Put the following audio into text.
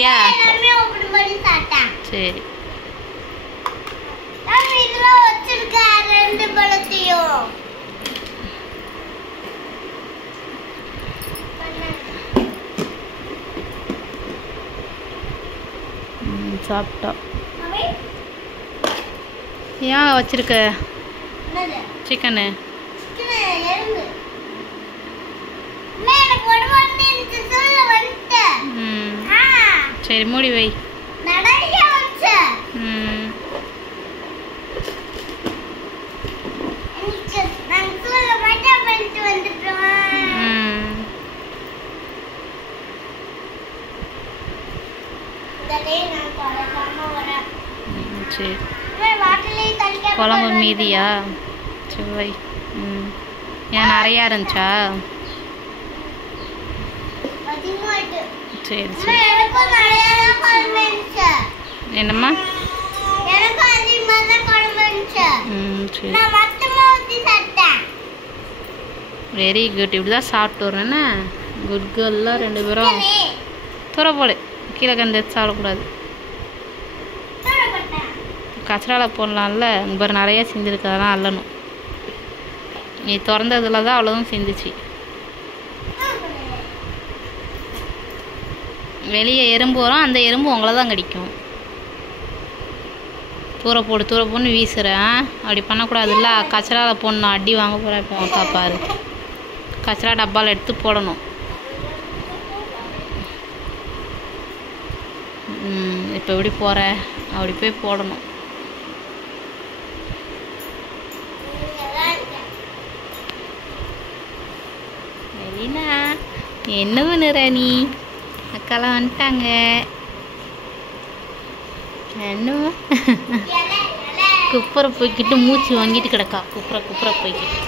சாப்பிட்டியா? சரி. சாப்பிட்டோம். ஏன் வச்சிருக்க சிக்கனு? சரி மூடி வை. சரி குழம்பு மீதியா? சரி வை. ஏன் நிறையா இருந்துச்சா? சரி சரி. என்னம்மா? சரி வெரி குட். இப்படி தான் சாப்பிட்டு வரேன்னா குட் கேர்லாம் 2 பேரும். துற போடு கீழே கண்டு சாப்பிடக்கூடாது. கச்சராவில் போடலாம்ல. இங்கே நிறையா சிந்திருக்கு, அதெல்லாம் அள்ளணும். நீ திறந்ததில் தான் அவ்வளோதான் சிந்திச்சு. வெளியே எறும்பு வரும், அந்த எறும்பு உங்களை தான் கடிக்கும். தூர போடுன்னு வீசுகிறேன். அப்படி பண்ணக்கூடாதுல்ல. கச்சராவில் போடணும். அடி வாங்க போகிறேன் இப்போ அக்கா பாரு. கச்சரா டப்பாவில் எடுத்து போடணும். இப்போ எப்படி போகிற? அப்படி போய் போடணும். சரிண்ணா. என்ன பண்ணுற நீ? அக்காலாம் வந்துட்டாங்க. என்ன குப்புற போய்கிட்டு மூச்சு வாங்கிட்டு கிடக்கா. குப்புற போய்கிட்டு